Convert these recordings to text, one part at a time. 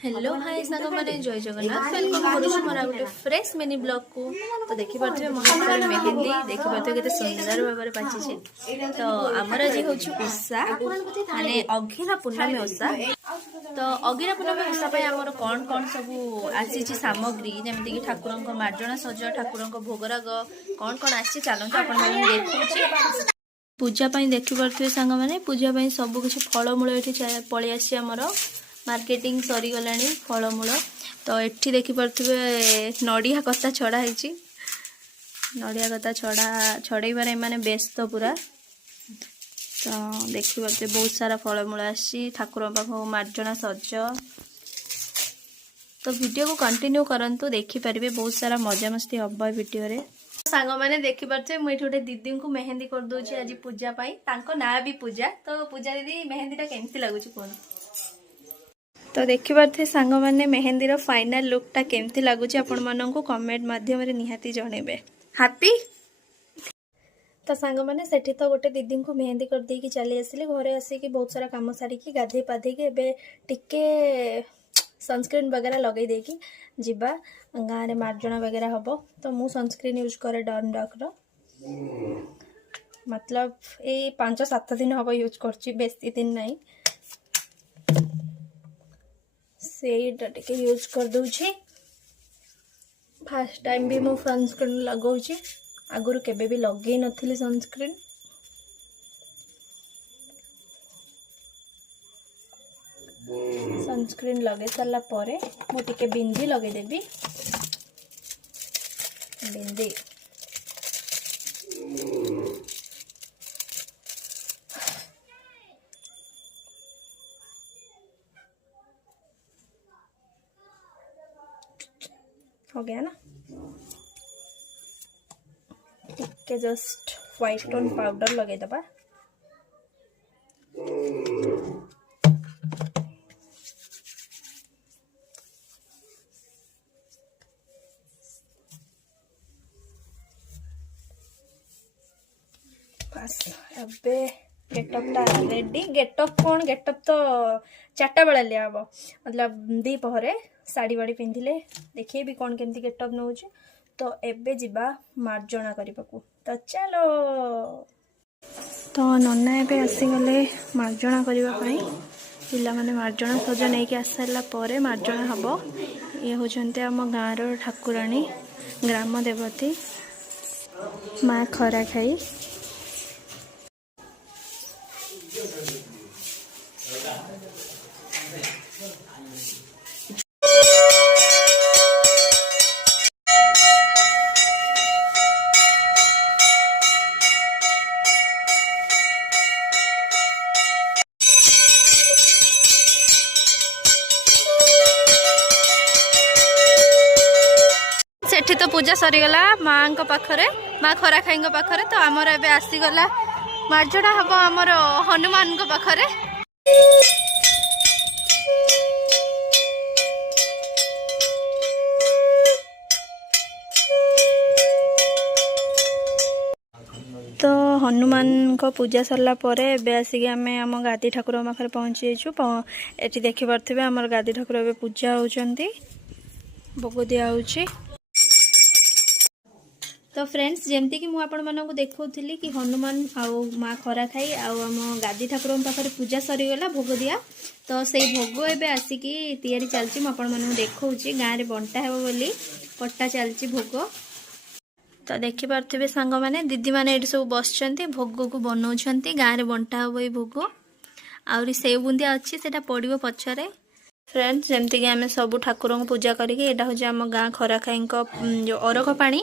Hello hi सांग मैंने जय जगन्नाथ वेलकम करुछु मोर गोटे फ्रेश मिनी ब्लॉग को। तो देखि पारथि मो हाथ मेहंदी देखि पारथि केते सुंदर भाबरे पाचिछि। तो हमर आज होछु उषा माने अघिरा पूर्णमी उषा। तो अघिरा पूर्णमी उषा पय हमर कोन कोन सब आसीछि सामग्री जेमिति कि ठाकुरंक मार्जना सज ठाकुरंक भोगराग कोन कोन आछि चलंतु आपण माने देखुछि। पूजा पय देखि पारथि सांग माने पूजा पय सब किछि फल मूल एठी पळि आछि हमर मार्केटिंग सरी गलानी फलमूल। तो एठी देखि पारथुबे नडिया कता छड़ा हिची नडिया कता छड़ाइबार माने व्यस्त पूरा। तो देखि पारथुबे बहुत सारा फलमूल आसी ठाकुर पाखो मार्जना सज। तो वीडियो को कंटिन्यू करंतु देखि परिबे बहुत सारा मजा मस्ती हब्बा वीडियो रे। सांग माने देखि पारथुबे मुई गोटे दीदी को मेहंदी कर दोछि आज पूजा पई तांको ना भी पूजा। तो पूजा दीदी मेहंदीटा केमती लागुछि कोन। तो देखिए सांग मैंने मेहंदी फाइनल लुकटा केमती लगुच आपण मानू कमेंट माध्यम निहाती जनइबे। हैप्पी तो सांग मैंने सेठी तो गोटे दीदी को मेहंदी कर देकी चली आसिले घरे आसिकी बहुत सारा काम सारिकी गाधे पाधेकी एबे टिके सनस्क्रीन वगैरह लगे देकी जीवा गाँव में मार्जना वगैरह हम। तो मु सनस्क्रीन यूज करे डन डॉक रो मतलब ये 5-7 दिन हम यूज करची बेसी दिन नहीं सेटा टिके यूज कर दूची। फर्स्ट टाइम भी मु सनस्क्रीन लगाऊची आगुरु केबे भी लगे नथिली सनस्क्रीन। सनस्क्रीन लगे सारा परे मु टिके बिंदी लगे देबी। बिंदी हो गया ना। टिके जस्ट व्हाइट टोन पाउडर लगे दबा। बस अबे गेटअपटा रेडी। गेटअप कौन गेटअप तो 4टा बेला लिया हम मतलब दी पहरे साड़ी बाड़ी पिंधिले देखिए भी कौन केमती गेटअप नौ। तो एबे जिबा मार्जना करबाकू तो चलो। तो नन्ना एबे आसीगले मार्जना करने पिला माने मार्जना सज नहीं कि आस सारा पर मार्जना हम। ये होचंते आम गाँव ठाकुराणी ग्राम देवती माँ खरा खाई। सेठी तो पूजा सरीगला माँ पाखरे माँ खरा खाई पाखरे। तो आमर एबे आसीगला मार्जना हम आमर हनुमान पाखरे। तो हनुमान को पूजा सरला परे एबे आसिक आम आम गादी ठाकुर पाखे पहुँची ये देखी पारे आम गादी ठाकुर ए पूजा होती भोग दिया होची। तो फ्रेंड्स जमती कि मुझे देखुली कि हनुमान आउ माँ खरा खाई आम गादी ठाकुर पाखे पूजा सरीगला भोग दिया। तो से भोग एबे आसिकी तैयारी चलची मुझे देखौची गाँव में बंटा हे बोली कटा चलची भोग। तो देखी पारे सांग मैंने दीदी मैंने ये सब बस भोग को बनाऊँच गाँव में बंटा हम ये भोग आहरी सेव बुंदिया अच्छी से पड़ो पछरे। फ्रेंड्स जमती कि आम सब ठाकुर को पूजा करके यहाँ हूँ आम गाँ खरा खाई जो अरख पानी।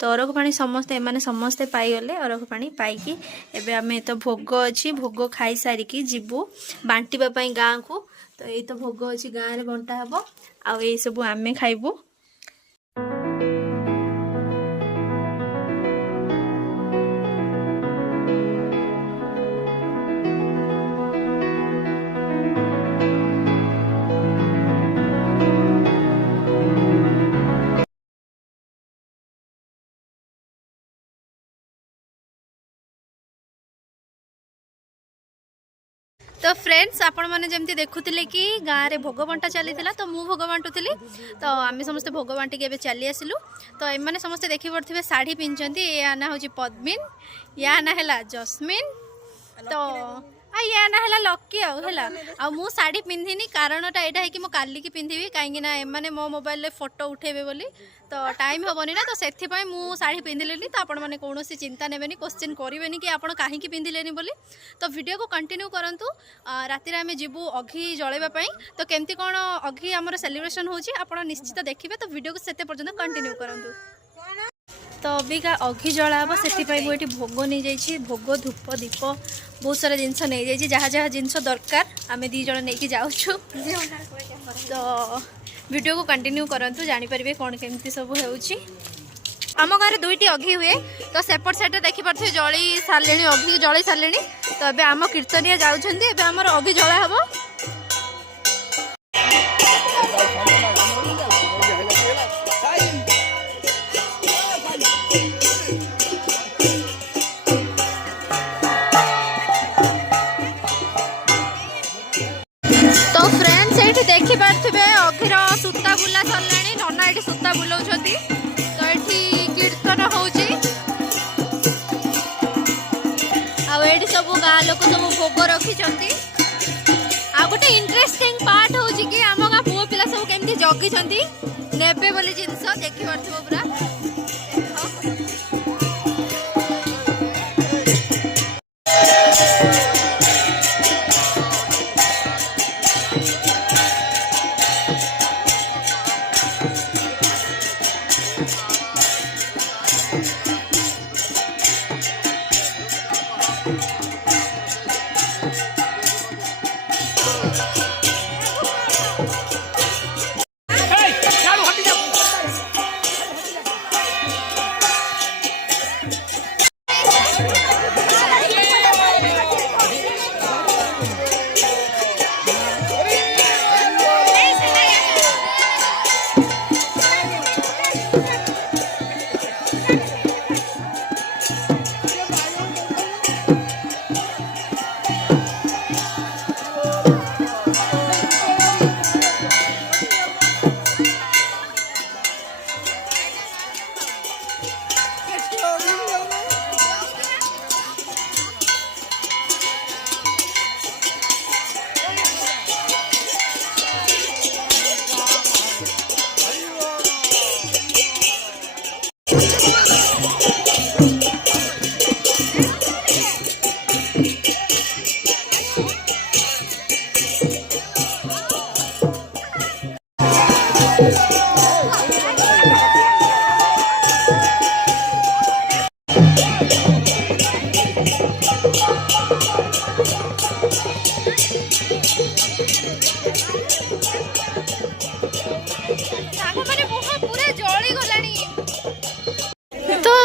तो अरख पानी समस्ते एमाने समस्ते पाईगले अरख पानी पाईकी एबे आम तो भोग अच्छी भोग खाई सारिकी जीवु बांटा गाँ को। तो ये तो भोग अच्छी गाँव में बंटा हम आ सब आम खाइबू। तो फ्रेंड्स आपण मैंने जमती देखुले कि गाँव में भोग बंटा चली तो मु भोग बांटुली तो आम समस्ते भोग बांटिक ए चली आसिलु तो एम समस्ते देखी पड़े शाढ़ी पिंधि या ना हूँ पद्मिन या ना है जस्मिन तो या ना है लकी आ मु शाढ़ी पिंधिनी कारणटा यहाँ है कि काली की पिंधि कहीं एमने मो मोबाइल फोटो उठेबे बोली तो टाइम हेनी ना तो से मु शाढ़ी पिंधिली तो आपण मैंने कौन चिंता ने क्वेश्चन करेंगे कि आप कहीं पिंधिले बोली तो वीडियो को कंटिन्यू करूँ राति आम जीवु अघी जलैवाई तो केमती कौन अघी आमर सेलिब्रेशन होता निश्चित देखिए तो वीडियो को से पर्यटन कंटिन्यू करूँ तो अबिका अघी जला हम से मुझे भोग नहीं जाइए भोग धूप दीप बहुत सारा जिनस नहीं जाइए जहाँ जहाँ जिनस दरकार आम दी जन नहीं जाऊँ तो वीडियो को कंटिन्यू करूँ जानीपर कौन केमती सब होम गाँव दुईटी अघी हुए तो सेपट साइड देखिपे जली सारे अघी जल सारे तो ये आम कीर्तनिया जाऊँगी आमर अघी जला हम देखी पारे अघिर सूता बुला सरले नना ये सूता बुलाऊँ तो ये कीर्तन होती सब गाँ लोक सब भोग रखी आ गोटे इंटरेस्टिंग पार्ट हूँ कि आम गाँ पुओ पिला सब केमती जगी नेबे बोली जिनस देखी पार्थ पूरा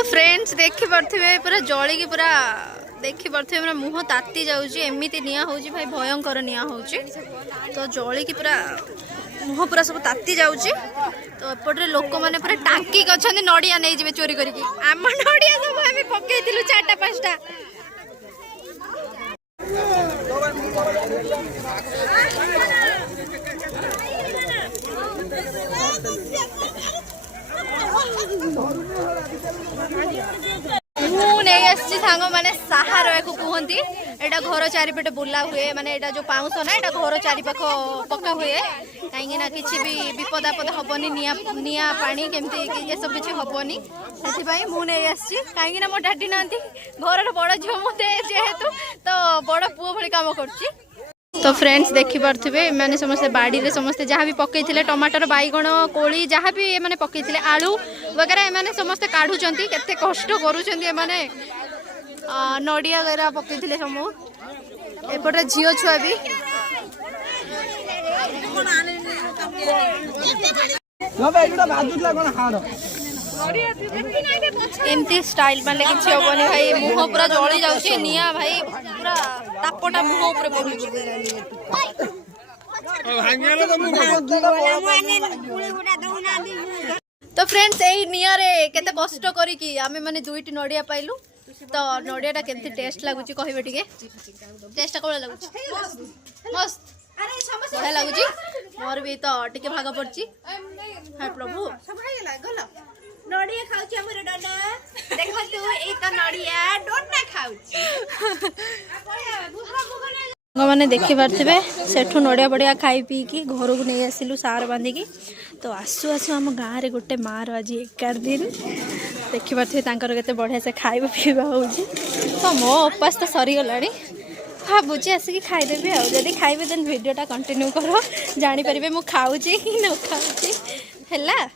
फ्रेंड्स देखी पारे पूरा जली की पूरा देखी पारे पूरा मुह ताती जाऊँगी एमती निआ हो भाई भयंकर निआ हो तो जली की पूरा मुह पूरा सब ताती जाऊँगी तो एपटे लोक मैंने पूरा टांकी अच्छा नड़िया नहीं जी चोरी करके आम नड़िया सब आम पकई 4-5टा सांग मैंने साहार कहती यहाँ घर चारिपटे बुला हुए माने यहाँ जो पाउस ना यहाँ घर चारिपाख पका हुए कहीं किसी भी विपद आपद हेनी निआ पानी केमती ये सब किसी हेनी से मुझे कहीं मो डाडी ना घर बड़ झील मत जेहेतु तो बड़ पुओ भली कम कर तो फ्रेंड्स देखी पारे मैंने समस्ते बाड़ी रे समस्ते जहाँ भी पकई टमाटर बैगण कोली जहाँ भी ये पकई आलू वगैरह एमाने समस्ते काढ़ुं केते कष्ट करूँ नड़िया वगैरह पकई समूह एपटे झील छुआ भी एमती स्टाइल माने किसी हेनी भाई मुह पूरा जली जाऊँ निआ भाई पूरा तापटा मुह ऊपर पड़ुछ तो फ्रेंड्स यही निआ रे केते कष्ट करिकी आमे माने दुईटी नड़िया पाइलु तो नड़ियाटा केमती टेस्ट लगुच कहे टे टेस्ट कौन लगुच मस्त बढ़िया लगुच मोर भी तो टिके भाग पड़ी हाय प्रभु नड़िया खाऊची हमर डना देखो तू ए तो नड़िया डोना खाऊची मैंने देखी पारे सेठू नड़िया बड़िया खाई पी कि घर को नहीं आसिलु सार बांधिकी तो आसु आसु आम गाँव में गोटे मार आज 11 दिन देखी पारे के बढ़िया से खाଇବା पीवा हो तो मो उपास तो सरीगला भावुची आसिक खाईदेवी आदि खाइबे देन वीडियोटा कंटिन्यू कर जानीपर मु खाऊची कि न खाऊची है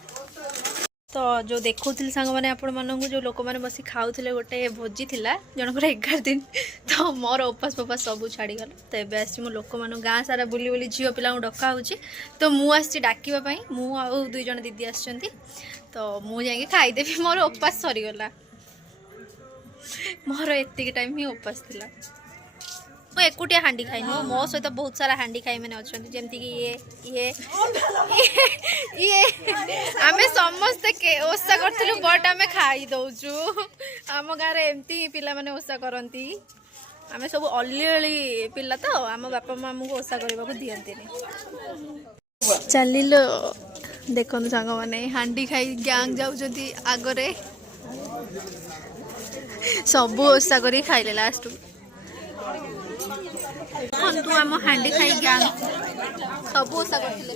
तो जो देखुली सांग मैंने आपण मानू जो लोक मैंने बस खाऊले गोटे भोजी थिला जनकर 11 दिन तो मोर उपास पपास सब छाड़ीगल तो ये आसी लोक मान गाँ सारा बुली बुली झील पिला डका हो तो मुझे डाकवाई मु आउ 2 जण दीदी आसछंती तो मुझे खाईदेवी मोर उपास सरीगला मोर एतिक टाइम ही उपास थिला मैं एकुटिया हांडी खाई नु मो सहित बहुत सारा हांडी खाई मैंने अच्छा जमती कि ये आमे समस्ते के ओषा करथिलु बट आमे खाई दउचु आम गाँव रे एमती पिला माने ओषा करंती आमे सब अली अली पिला तो आम बापा माँ को ओषा करबा को दियंती चलिलो देखो सांग माने हांडी खाई गैंग जाउजंती आगरे सब ओषा करी खाइले लास्ट तू आम हांडी खाई गैंग सब ओषा करथिले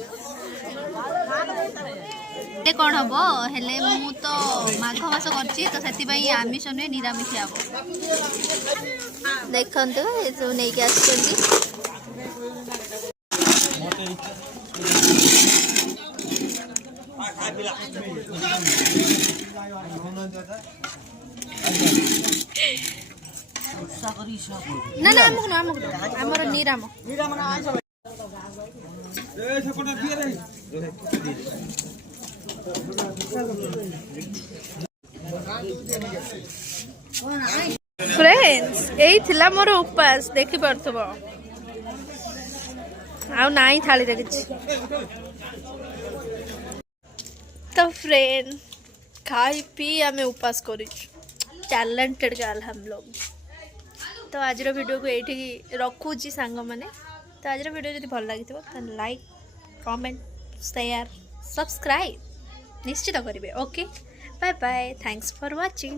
कौन हम हेले मु तो माघ मास करछि तो सेति पई आमिष ने निरामिष आबो देखंतु ए सब नै के आछंती ना ना हमर निराम फ्रेंड्स यही थिला मोर उपास देखि परथबो आ नाई थाली रे किछ तो फ्रेंड खाई पी आमे उपास करी टैलेंटेड गर्ल हम लोग तो आज वीडियो को ये रखुची सांग मैंने तो आज वीडियो जब भल लगी तो लाइक कमेंट शेयर सब्सक्राइब निश्चित करेंगे okay bye bye thanks for watching.